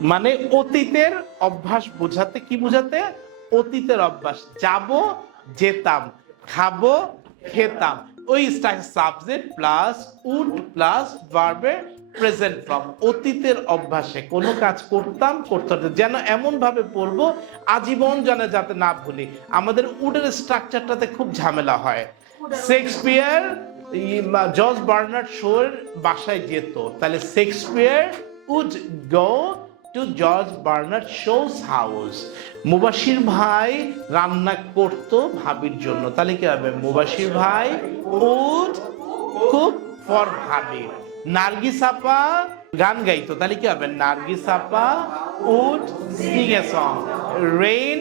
মানে অতীতের অভ্যাস বোঝাতে কি বোঝাতে? অতীতের অভ্যাস। যাব, যেতাম, খাব, খেতাম। ওই সাবজেক্ট প্লাস উড প্লাস ভার্বের প্রেজেন্ট ফর্ম। অতীতের অভ্যাসে কোনো কাজ করতাম করতে যেন এমন ভাবে পড়ব, আজীবন যেন যাতে না ভুলি। আমাদের উডের স্ট্রাকচারটাতে খুব ঝামেলা হয়। শেক্সপিয়ার জর্জ বার্নার্ড শোর বাসায় যেত। তাহলে Shakespeare would go to George Bernard Shaw's house Mubasir ভাই রান্না করতো ভাবির জন্য। তাহলে কি হবে? মুবাসির ভাই উড কুক ফর ভাবি। নার্গিস আপা গান গাইতো। তাহলে কি হবে? নার্গিস আপা would sing a song rain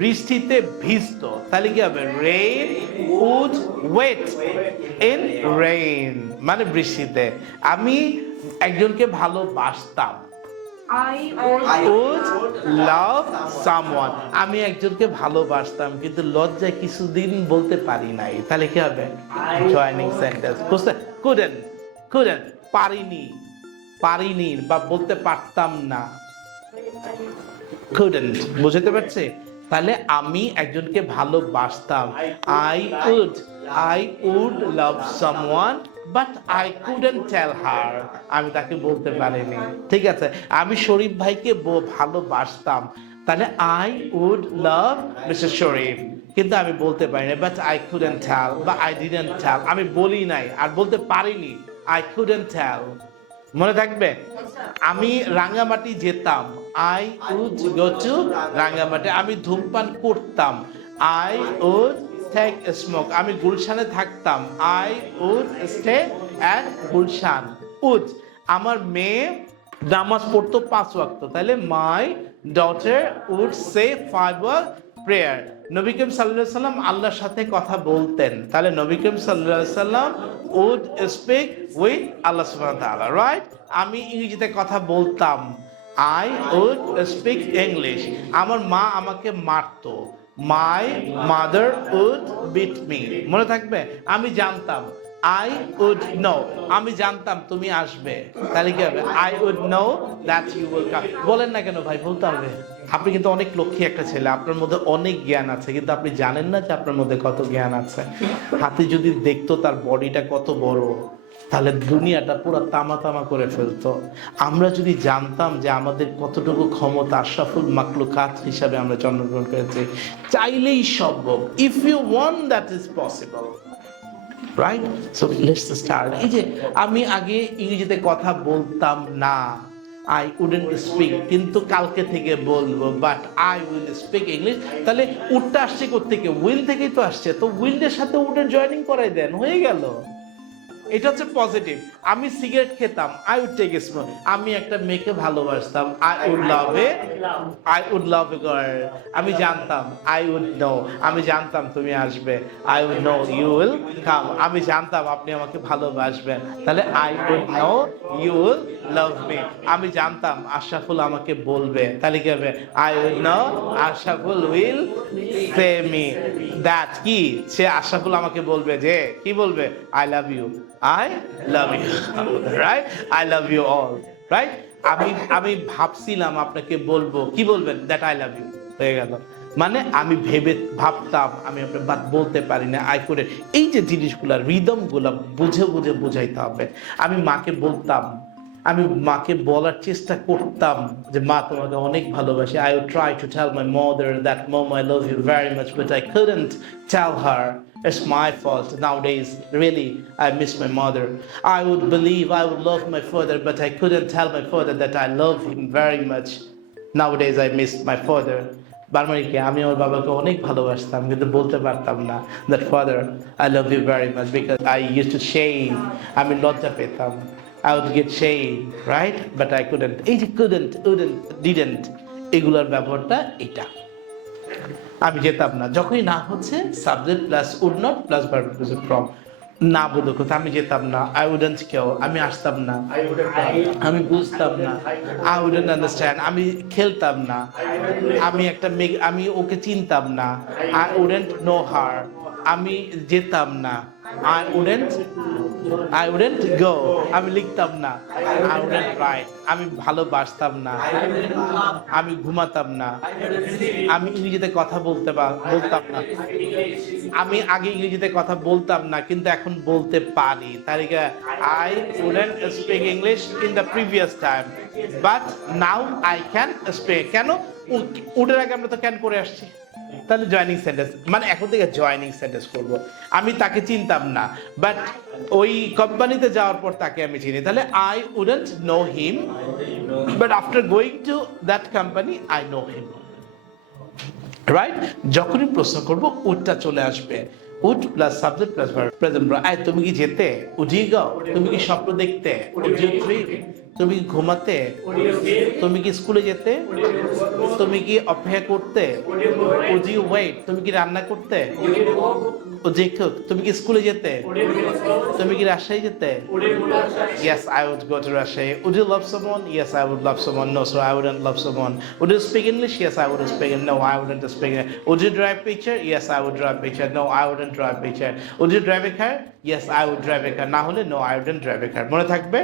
বৃষ্টিতে ভিজতো। তাহলে কি হবে? Rain would wet in rain মানে বৃষ্টিতে। আমি একজনকে ভালোবাসতাম। I would would love someone. আমি একজনকে ভালোবাসতাম কিন্তু লজ্জায় কিছুদিন বলতে পারি নাই। তাহলে কি হবে? জয়নিং সেন্টেন্স বুঝতে কুডেন কুডেন পারিনি পারিনি বা বলতে পারতাম না। couldn't বুঝতে পারছে? তাহলে আমি একজনকে ভালোবাসতাম। I would I would love someone but I couldn't tell her আমি তাকে বলতে পারিনি। ঠিক আছে? আমি শরীফ ভাইকে ভালোবাসতাম। তাহলে I would love mister Sharif কিন্তু আমি বলতে পারিনি বাট আই কুডেন্ট টেল বা আই ডিডেন্ট টেল আমি বলি নাই আর বলতে পারিনি। আই কুডেন্ট টেল মনে থাকবে? আমি রাঙ্গামাটি যেতাম। I would go to Rangamati. আমি ধূমপান করতাম। I would take smoke. আমি গুলশানে থাকতাম। I would stay at Gulshan. Would আমার মেয়ে নামাজ পড়তো পাঁচ ওয়াক্ত। তাহলে my daughter would say five walk prayer. নবী করিম সাল্লাম আল্লাহর সাথে কথা বলতেন। তাহলে নবী করিম সাল্লাম উড স্পিক উইথ আল্লাহ তাআলা। রাইট? আমি ইংরেজিতে কথা বলতাম। আই উড স্পিক ইংলিশ আমার মা আমাকে মারতো। My mother would beat me মনে থাকবে? আমি জানতাম। আই উড নো আমি জানতাম তুমি আসবে। তাহলে কি হবে? I would know that you will come বলেন না কেন ভাই, বলতে হবে। আপনি কিন্তু অনেক লক্ষ্মী একটা ছেলে। আপনার মধ্যে অনেক জ্ঞান আছে, কিন্তু আপনি জানেন না যে আপনার মধ্যে কত জ্ঞান আছে। হাতে যদি দেখতো তার বডিটা কত বড়। তাহলে দুনিয়াটা পুরো তামা তামা করে ফেলতো। আমরা যদি জানতাম যে আমাদের কতটুকু ক্ষমতা আশরাফুল মাকলুকাত হিসাবে আমরা জন্মগ্রহণ করেছি, চাইলেই সম্ভব। If you want that is possible right so let's start এই যে আমি আগে ইংরেজিতে কথা বলতাম না আই উডেন্ট স্পিক কিন্তু কালকে থেকে বলব but I will speak English তাহলে উডটা আসছে থেকে উইল থেকেই তো আসছে। তো উইলের সাথে উডের জয়েনিং করাই দেন, হয়ে গেল। এটা হচ্ছে পজিটিভ আমি সিগারেট খেতাম আই উড টেক স্মোক আমি একটা মেয়েকে ভালোবাসতাম I would love a I would love a girl আমি জানতাম আই উড নো আমি জানতাম তুমি আসবে। I would know you will come আমি জানতাম আপনি আমাকে ভালোবাসবেন। তাহলে I would know you will love me আমি জানতাম আশরাফুল আমাকে বলবে। তাহলে কি হবে? I would know Ashraful will say me that কি? সে আশরাফুল আমাকে বলবে যে, কি বলবে? I love you I love you right I love you all right আমি আমি ভাবছিলাম আপনাকে বলব, কি বলবেন? দ্যাট আই লাভ ইউ হয়ে গেল। মানে আমি ভেবে, ভাবতাম, আমি আপনার বলতে পারি না আই করে এই যে জিনিসগুলা রিদমগুলো বুঝে বুঝে, বুঝাইতে হবে। আমি মাকে বলতাম আমি মাকে বলার চেষ্টা করতাম যে মা তোমাকে অনেক ভালোবাসি I would try to tell my mother that mom I love you very much but I couldn't tell her it's my fault nowadays really I miss my mother I would believe I would love my father but I couldn't tell my father that I love him very much nowadays I miss my father বারমারিকে আমি আমার বাবাকে অনেক ভালোবাসতাম কিন্তু বলতে পারতাম না that father I love you very much because I use to shame আমি লজ্জা পেতাম I would get shame, right? But I couldn't. এই যে couldn't, wouldn't, didn't এগুলোর ব্যবহারটা এটা। আমি যেতাম না। যখনই না হচ্ছে subject plus would not plus verb form না বলতো কথা। আমি যেতাম না। আই উডেন্ট কেউ আমি আসতাম না। আমি বুঝতাম না। আই উডেন্ট আন্ডারস্ট্যান্ড আমি খেলতাম না। আমি একটা মেয়ে আমি ওকে চিনতাম না। আই উডেন্ট নো হার আমি যেতাম না। I wouldn't I wouldn't go আমি লিখতাম না। আই উডেন্ট রাইট আমি ভালোবাসতাম না। আমি ঘুমাতাম না। আমি ইংরেজিতে কথা বলতে বলতাম না। আমি আগে ইংরেজিতে কথা বলতাম না, কিন্তু এখন বলতে পারি। তারিখে I wouldn't speak English in the previous time but now I can speak কেন? উডের আগে আমরা তো ক্যান করে আসছি। তাহলে জয়নিং সেন্টেন্স মানে এখন থেকে জয়নিং সেন্টেন্স করব। আমি তাকে চিনতাম না বাট ওই কোম্পানিতে যাওয়ার পর তাকে আমি চিনি। তাহলে I wouldn't know him but after going to that company I know him right যখনই প্রশ্ন করব উডটা চলে আসবে। Would plus subject plus present I তুমি কি যেতে? উঠিয়ে গাও তুমি কি স্বপ্ন দেখতে? dream? তুমি কি ঘুমাতে, তুমি কি স্কুলে যেতে, তুমি কি অপেক্ষা করতে you তুমি কি রান্না করতে? যে তুমি কি স্কুলে যেতে তুমি কি রাজশাহী যেতে Yes, I would go to Russia. Would you love someone? Yes, I would love someone. No, so I wouldn't love someone. Would you speak English? Yes, I would speak. No, I wouldn't speak. Would you drive picture? Yes, I would drive picture. No, I wouldn't drive picture. Would you drive a car? Yes, I would drive a car. না হলে no, I wouldn't drive a car. মনে থাকবে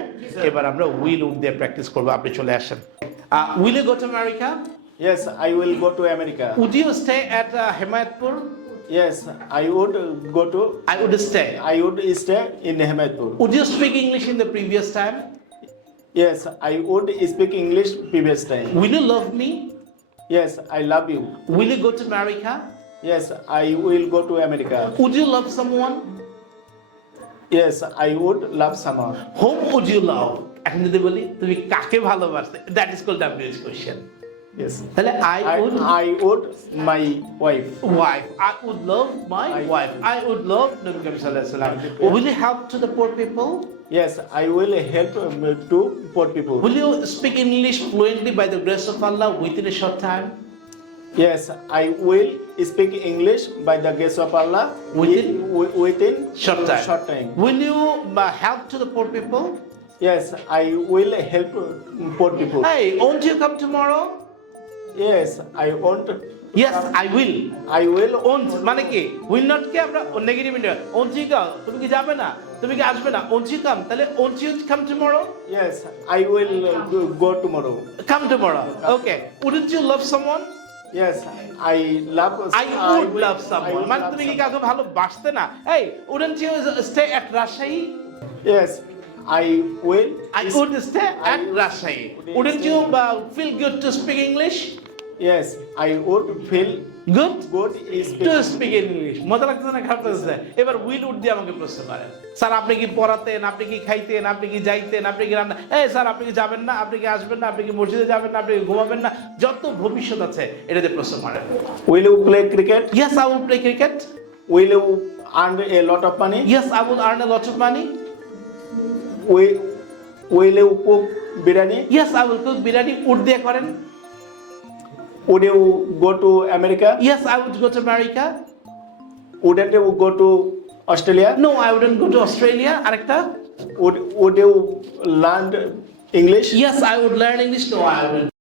এবার আমরা will would দিয়ে practice করব আপনি চলে আসেন will you go to America Yes, I will go to America. Would you stay at Hemayetpur Yes, I would go to. I would stay I would stay in Hemedpur. Would you speak English in the previous time Yes, I would speak English previous time. Will you love me Yes, I love you. Will you go to America Yes, I will go to America. Would you love someone? Yes, I would love someone. Whom would you love? এখন যদি বলি তুমি কাকে ভালোবাসতে that is called WS question Yes. তাহলে I I, would I would my wife. Wife I would love my wife I would love নবী করিম সাল্লাল্লাহু আলাইহি ওয়াসাল্লাম will you help to the poor people Yes, I will help um, to poor people. Will you speak English fluently by the grace of Allah within a short time Yes, I will speak English by the grace of Allah Within? wi- within short time short time. Will you help to the poor people Yes, I will help uh, poor people. Hey won't you come tomorrow Yes, I want. Yes I will I will. Won't মানে কি? Will not কে আমরা negative ইন্ডিয়া won't you come তুমি কি যাবে না? তুমি কি আসবে না? ওন্ট ইউ কাম তাহলে won't you come tomorrow Yes, I will uh, go- go tomorrow. Come tomorrow okay wouldn't you love someone Yes, I love. I would love I someone মানে তুমি কি. কাউকে ভালোবাসতে না? এই wouldn't you stay at Rajshahi Yes, I will. I would stay at Rajshahi wouldn't you feel good to speak English Yes, I would feel good good is to speak English মজা লাগতেছে না? খারাপ লাগতেছে? এবার উইল উড দিয়ে আমাকে প্রশ্ন করেন। স্যার আপনি কি পড়াতেন? আপনি কি খাইতেন? আপনি কি যাইতেন? আপনি কি রান্না এই স্যার আপনি কি যাবেন না? আপনি কি আসবেন না? আপনি কি মসজিদে যাবেন না? আপনি কি ঘুমাবেন না? যত ভবিষ্যৎ আছে এটাতে প্রশ্ন করেন। Will you play cricket? Yes I will play cricket Will you earn a lot of money? Yes I will earn lot of money Will, will you cook biryani? Yes I will cook biryani would দিয়ে করেন। Would you go to America? Yes, I would go to America. Wouldn't you go to Australia? No, I wouldn't go to Australia. Arekta? Would, would you learn English? Yes, I would learn English. No, I wouldn't.